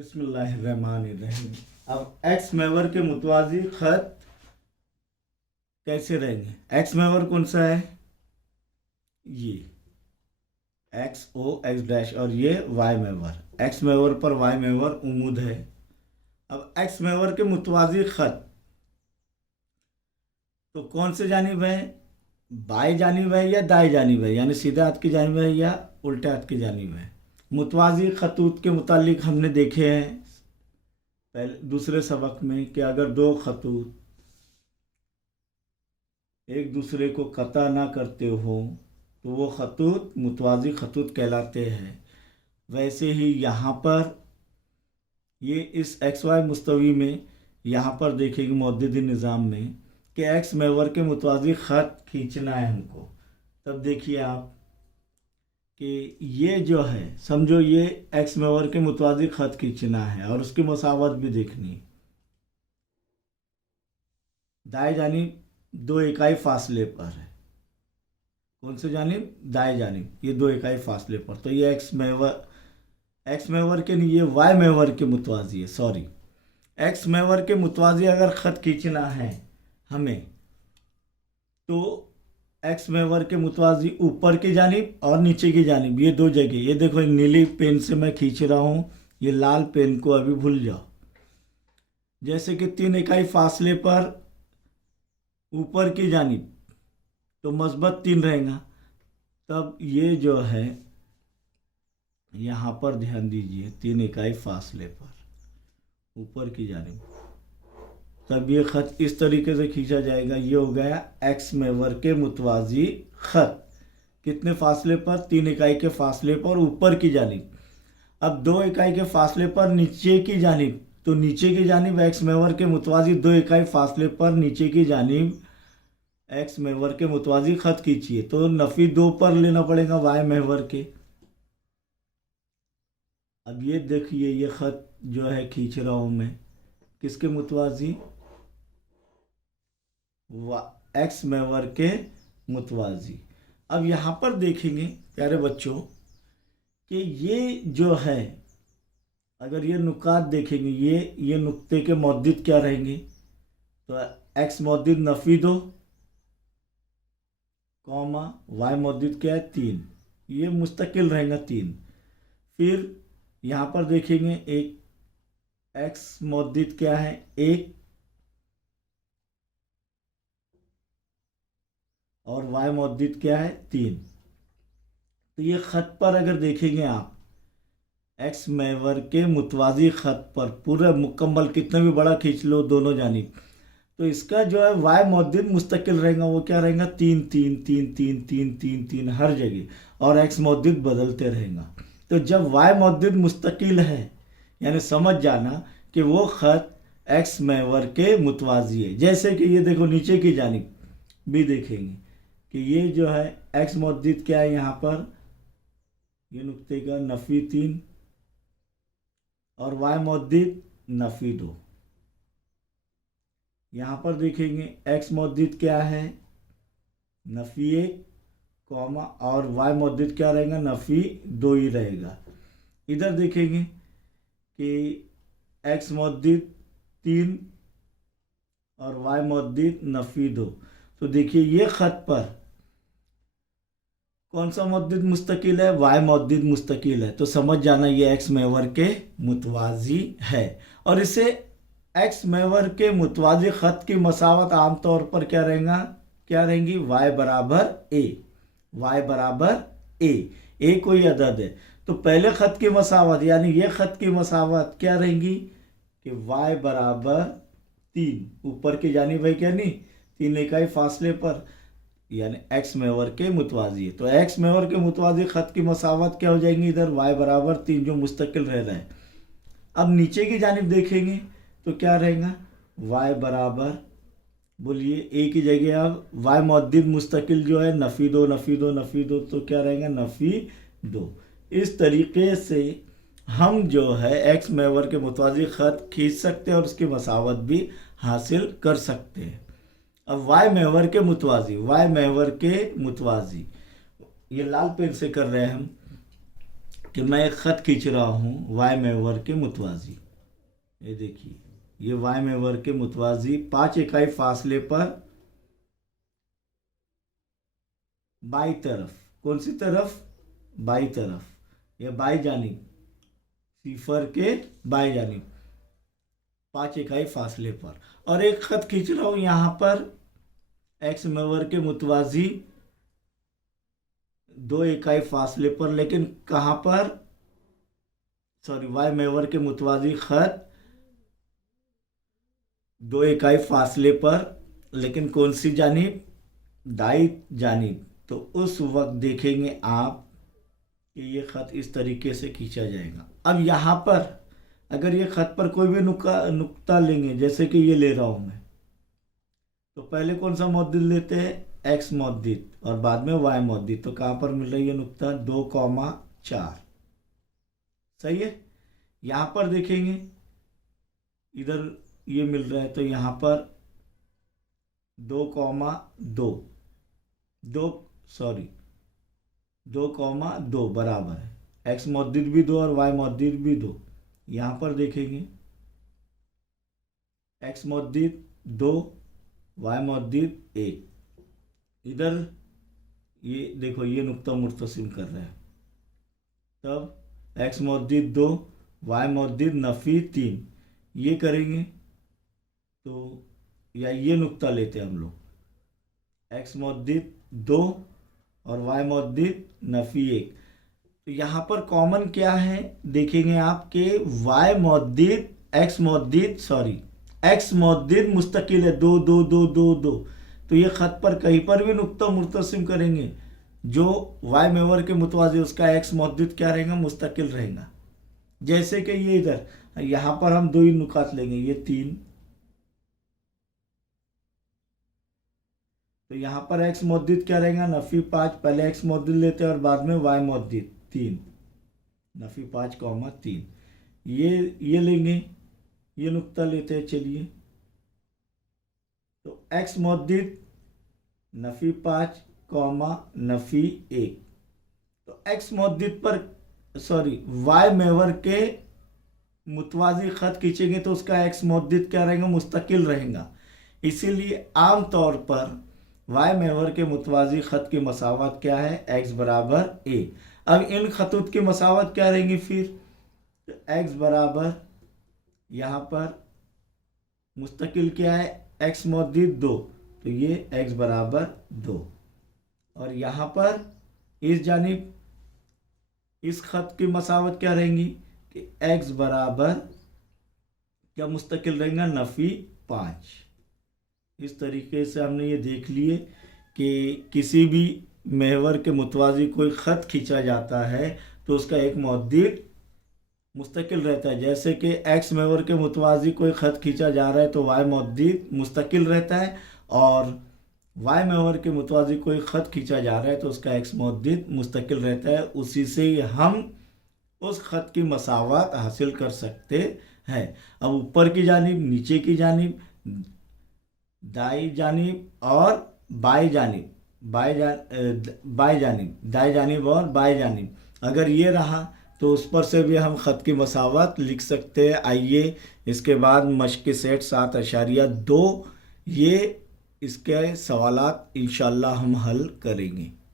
बिस्मिल्लाहिर्रहमानिर्रहीम। अब एक्स मेवर के मुतवाज़ी ख़त कैसे रहेंगे? एक्स मेवर कौन सा है? ये एक्स ओ एक्स डैश और ये वाई मेवर। एक्स मेवर पर वाई मेवर उमूद है। अब एक्स मेवर के मुतवाज़ी ख़त तो कौन से जानिब है? बाएं जानिब है या दाएं जानिब है, यानी सीधे हाथ की जानिब है या उल्टे हाथ की जानिब है। मुतवाज़ी खतूत के मुतालिक हमने देखे हैं पहले दूसरे सबक में कि अगर दो खतूत एक दूसरे को कता ना करते हो तो वो खतूत मुतवाज़ी खतूत कहलाते हैं। वैसे ही यहाँ पर ये इस एक्स वाई मुस्तवी में यहाँ पर देखेंगे मौजूदा निज़ाम में कि एक्स मेवर के मुतवाज़ी ख़त खींचना है हमको। तब देखिए आप कि ये जो है, समझो ये एक्स मेवर के मुतवाज़ी ख़त खींचना है और उसकी मसावत भी देखनी है। दाएं जानिब 2 इकाई फासले पर है। कौन से जानिब? दाएं जानिब, ये 2 इकाई फासले पर। तो ये एक्स मेवर के नहीं, ये वाई मेवर के मुतवाज़ी है। सॉरी, एक्स मेवर के मुतवाज़ी अगर ख़त खींचना है हमें तो एक्स मेवर के मुतवाज़ी ऊपर की जानिब और नीचे की जानिब, ये 2 जगह। ये देखो नीली पेन से मैं खींच रहा हूँ, ये लाल पेन को अभी भूल जाओ। जैसे कि 3 इकाई फासले पर ऊपर की जानिब तो मस्बत 3 रहेगा। तब ये जो है यहाँ पर ध्यान दीजिए, 3 इकाई फासले पर ऊपर की जानिब, तब ये ख़त इस तरीके से खींचा जाएगा। ये हो गया एक्स मेवर के मुतवाज़ी ख़त। कितने फासले पर? 3 इकाई के फासले पर ऊपर की जानिब। अब 2 इकाई के फासले पर नीचे की जानिब, तो नीचे की जानिब एक्स मेवर के मुतवाज़ी 2 इकाई फासले पर नीचे की जानिब एक्स मेवर के मुतवाज़ी ख़त खींचिए। तो नफ़ी 2 पर लेना पड़ेगा वाई मेवर के। अब ये देखिए, ये ख़त जो है खींच रहा हूँ मैं, किसके मुतवाज़ी? एक्स मेवर के मुतवाज़ी। अब यहाँ पर देखेंगे प्यारे बच्चों कि ये जो है, अगर ये नुकात देखेंगे, ये नुक्ते के मौद्दिद क्या रहेंगे? तो एक्स मौद्दिद नफ़ी 2 कॉमा वाई मौद्दिद क्या है? 3। ये मुस्तकिल रहेगा 3। फिर यहाँ पर देखेंगे एक एक्स मौद्दिद क्या है? 1 और वाई मौद्दिद क्या है? 3। तो ये ख़त पर अगर देखेंगे आप, एक्स मेवर के मुतवाज़ी ख़त पर पूरा मुकम्मल कितना भी बड़ा खींच लो दोनों जानिब, तो इसका जो है वाई मौद्दिद मुस्तकिल रहेगा। वो क्या रहेगा? 3 3 3 3 3 3 3 हर जगह, और एक्स मौद्दिद बदलते रहेगा। तो जब वाई मौद्दिद मुस्तकिल है, यानी समझ जाना कि वो ख़त एक्स मेवर के मुतवाज़ी है। जैसे कि ये देखो नीचे की जानिब भी देखेंगे कि ये जो है एक्स मौद्दिद क्या है? यहाँ पर ये नुक्ते का नफ़ी 3 और वाई मौद्दिद नफ़ी 2। यहाँ पर देखेंगे एक्स मौद्दिद क्या है? नफ़ी 1 कॉमा और वाई मौद्दिद क्या रहेगा? नफ़ी 2 ही रहेगा। इधर देखेंगे कि एक्स मौद्दिद 3 और वाई मौद्दिद नफ़ी 2। तो देखिए ये ख़त पर कौन सा मौद्दिद मुस्तकिल है? वाई मौद्दिद मुस्तकिल है। तो समझ जाना ये एक्स मेवर के मुतवाज़ी है। और इसे एक्स मेवर के मुतवाज़ी ख़त की मसावत आमतौर पर क्या रहेंगी? वाई बराबर ए। वाई बराबर ए कोई अदद है तो पहले ख़त की मसावत, यानी ये ख़त की मसावत क्या रहेंगी कि वाई बराबर 3 ऊपर की जानिब है, क्या नहीं? 3 इकाई फासले पर, यानी एक्स मेवर के मुतवाज़ी है। तो एक्स मेवर के मुतवाज़ी ख़त की मसावत क्या हो जाएंगी? इधर वाई बराबर 3 जो मुस्तकिल रह रहा है। अब नीचे की जानिब देखेंगे तो क्या रहेगा? वाई बराबर, बोलिए ए की जगह अब वाई मौद्दिद मुस्तकिल जो है नफ़ी 2 नफ़ी 2 नफ़ी 2, तो क्या रहेगा? नफ़ी 2। इस तरीके से हम जो है एक्स मेवर के मुतवाज़ी ख़त खींच सकते हैं और उसकी मसावत भी हासिल कर सकते हैं। अब वाई मेवर के मुतवाज़ी, ये लाल पेन से कर रहे हैं हम। कि मैं एक ख़त खींच रहा हूँ वाई महवर के मुतवाज़ी। ये देखिए, ये वाई महवर के मुतवाज़ी 5 इकाई फासले पर बाई तरफ, कौन सी तरफ? बाई तरफ, या बाई जानिब, सिफर के बाई जानिब 5 इकाई फासले पर। और एक ख़त खींच रहा हूँ यहाँ पर एक्स महवर के मुतवाज़ी 2 इकाई फासले पर, लेकिन कहाँ पर? सॉरी, वाई महवर के मुतवाज़ी ख़त 2 इकाई फासले पर, लेकिन कौन सी जानिब? दाई जानिब। तो उस वक्त देखेंगे आप कि ये ख़त इस तरीके से खींचा जाएगा। अब यहाँ पर अगर ये ख़त पर कोई भी नुक्ता लेंगे, जैसे कि ये ले रहा हूँ मैं, तो पहले कौन सा मौद्दिद लेते हैं? एक्स मौद्दिद, और बाद में वाई मौद्दिद। तो कहाँ पर मिल रही है नुक्ता? 2,4। सही है। यहाँ पर देखेंगे, इधर ये मिल रहा है, तो यहाँ पर 2,2 2,2 बराबर है। एक्स मौद्दिद भी 2 और वाई मौद्दिद भी 2। यहाँ पर देखेंगे एक्स मौद्दिद 2, वाई मौद्दिद 1। इधर ये देखो, ये नुक्ता मुर्तसिम कर रहा है, तब एक्स मौद्दिद 2, वाई मौद्दिद नफ़ी 3। ये करेंगे तो, या ये नुक्ता लेते हैं हम लोग, एक्स मौद्दिद 2 और वाई मौद्दिद नफ़ी 1। तो यहाँ पर कॉमन क्या है देखेंगे आप कि वाई मौद्दिद एक्स मौद्दिद मुस्तकिल है, 2 2 2 2 2। तो ये ख़त पर कहीं पर भी नुक्ता मुर्तसिम करेंगे, जो वाई महवर के मुतवाज़ी उसका एक्स मौद्दिद क्या रहेगा? मुस्तकिल रहेगा। जैसे कि ये इधर, यहाँ पर हम 2 ही नुकात लेंगे, ये 3, तो यहाँ पर एक्स मौद्दिद क्या रहेगा? नफ़ी 5। पहले एक्स मौद्दिद लेते हैं और बाद में वाई मौद्दिद 3, नफ़ी 5,3। ये लेंगे, ये नुक्ता लेते हैं। चलिए, तो एक्स मौद्दिद नफ़ी 5, नफ़ी 1। तो एक्स मौद्दिद पर, सॉरी, वाई महवर के मुतवाज़ी ख़त खींचेंगे तो उसका एक्स मौद्दिद क्या रहेगा? मुस्तकिल रहेगा। इसीलिए आम तौर पर वाई महवर के मुतवाज़ी ख़त की मसावत क्या है? एक्स बराबर ए। अब इन खतूत की मसावत क्या रहेंगी फिर? तो एक्स बराबर, यहाँ पर मुस्तकिल क्या है? एक्स मौद्दिद 2, तो ये एक्स बराबर 2। और यहाँ पर इस जानिब इस ख़त की मसावत क्या रहेंगी कि एक्स बराबर क्या मुस्तकिल रहेगा? नफ़ी 5। इस तरीके से हमने ये देख लिए कि किसी भी महवर के मुतवाज़ी कोई ख़त खींचा जाता है तो उसका एक मौद्दिद मुस्तकिल रहता है। जैसे कि एक्स महवर के मुतवाज़ी कोई ख़त खींचा जा रहा है तो वाई मौद्दिद मुस्तकिल रहता है, और वाई महवर के मुतवाज़ी कोई ख़त खींचा जा रहा है तो उसका एक्स मौद्दिद मुस्तकिल रहता है। उसी से हम उस ख़त की मसावत हासिल कर सकते हैं। अब ऊपर की जानिब, नीचे की जानिब, दाई जानिब और बाई जानिब, दाई जानिब और बाई जानिब, अगर ये रहा तो उस पर से भी हम ख़त की मसावत लिख सकते हैं। आइए इसके बाद मश्क़ सेट 7.2, ये इसके सवालात इंशाअल्लाह हम हल करेंगे।